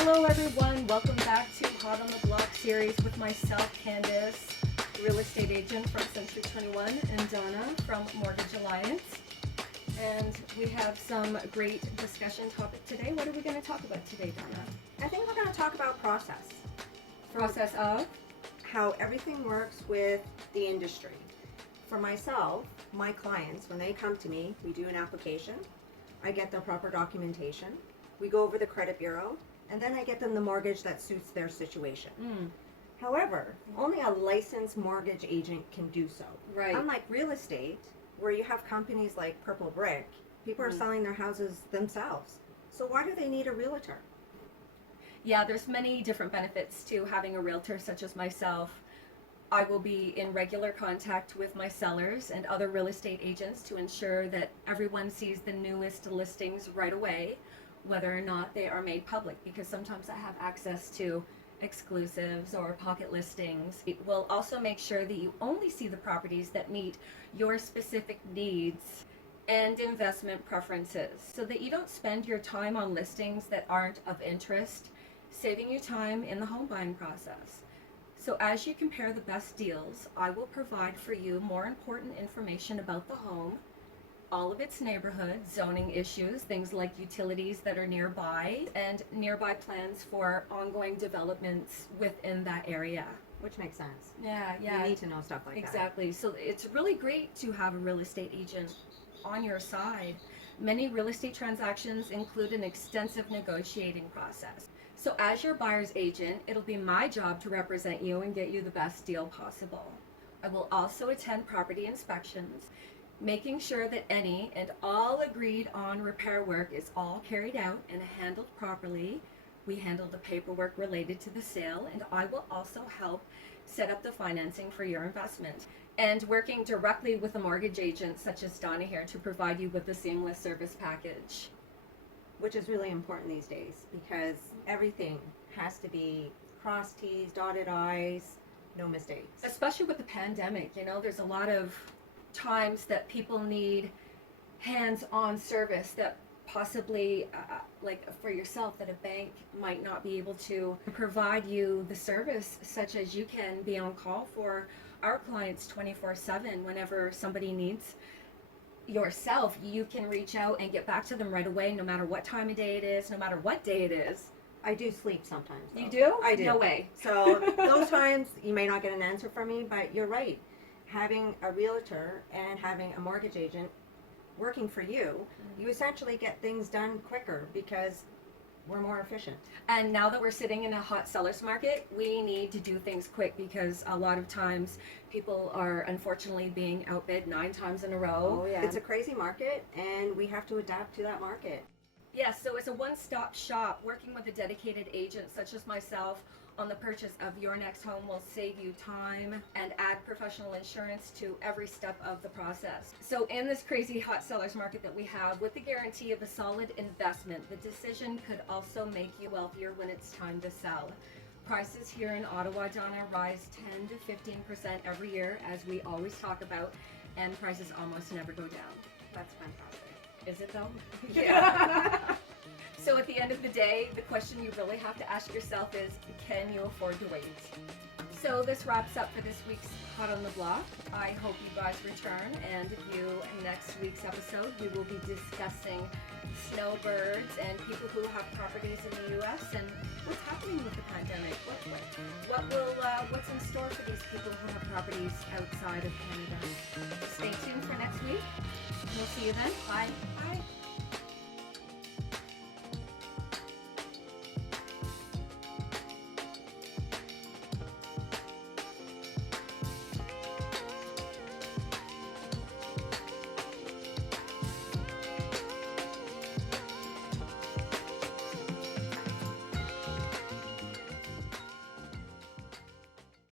Hello everyone, welcome back to Hot on the Block series with myself, Candice, real estate agent from Century 21, and Donna from Mortgage Alliance. And we have some great discussion topic today. What are we going to talk about today, Donna? I think we're going to talk about process. Process of? How everything works with the industry. For myself, my clients, when they come to me, we do an application, I get their proper documentation, we go over the credit bureau, and then I get them the mortgage that suits their situation. However, only a licensed mortgage agent can do so. Right. Unlike real estate, where you have companies like Purple Brick, people are selling their houses themselves. So why do they need a realtor? Yeah, there's many different benefits to having a realtor such as myself. I will be in regular contact with my sellers and other real estate agents to ensure that everyone sees the newest listings right away, whether or not they are made public, because sometimes I have access to exclusives or pocket listings. It will also make sure that you only see the properties that meet your specific needs and investment preferences, so that you don't spend your time on listings that aren't of interest, saving you time in the home buying process. So as you compare the best deals, I will provide for you more important information about the home, all of its neighborhood, zoning issues, things like utilities that are nearby, and nearby plans for ongoing developments within that area. Which makes sense. Yeah. You need to know stuff like that. Exactly. So it's really great to have a real estate agent on your side. Many real estate transactions include an extensive negotiating process. So as your buyer's agent, it'll be my job to represent you and get you the best deal possible. I will also attend property inspections, making sure that any and all agreed on repair work is all carried out and handled properly. We handle the paperwork related to the sale, and I will also help set up the financing for your investment. And working directly with a mortgage agent such as Donna here to provide you with a seamless service package. Which is really important these days, because everything has to be crossed T's, dotted I's, no mistakes. Especially with the pandemic, there's a lot of times that people need hands-on service that possibly, like for yourself, that a bank might not be able to provide you the service, such as you can be on call for our clients 24/7. Whenever somebody needs yourself, you can reach out and get back to them right away, no matter what time of day it is, no matter what day it is. I do sleep sometimes, though. You do? I do. No way. So those times you may not get an answer from me, but you're right. Having a realtor and having a mortgage agent working for you, you essentially get things done quicker because we're more efficient. And now that we're sitting in a hot seller's market, we need to do things quick, because a lot of times people are unfortunately being outbid 9 times in a row. Oh yeah. It's a crazy market, and we have to adapt to that market. Yes, so it's a one-stop shop. Working with a dedicated agent such as myself on the purchase of your next home will save you time and add professional insurance to every step of the process. So in this crazy hot sellers market that we have, with the guarantee of a solid investment, the decision could also make you wealthier when it's time to sell. Prices here in Ottawa, Donna, rise 10 to 15% every year, as we always talk about, and prices almost never go down. That's fantastic. Is it though? Yeah. So at the end of the day, the question you really have to ask yourself is, can you afford to wait? So this wraps up for this week's Hot on the Block. I hope you guys return and view next week's episode. We will be discussing snowbirds and people who have properties in the U.S. and what's happening with the pandemic. What's in store for these people who have properties outside of Canada. Stay tuned for next week. We'll see you then. Bye. Bye.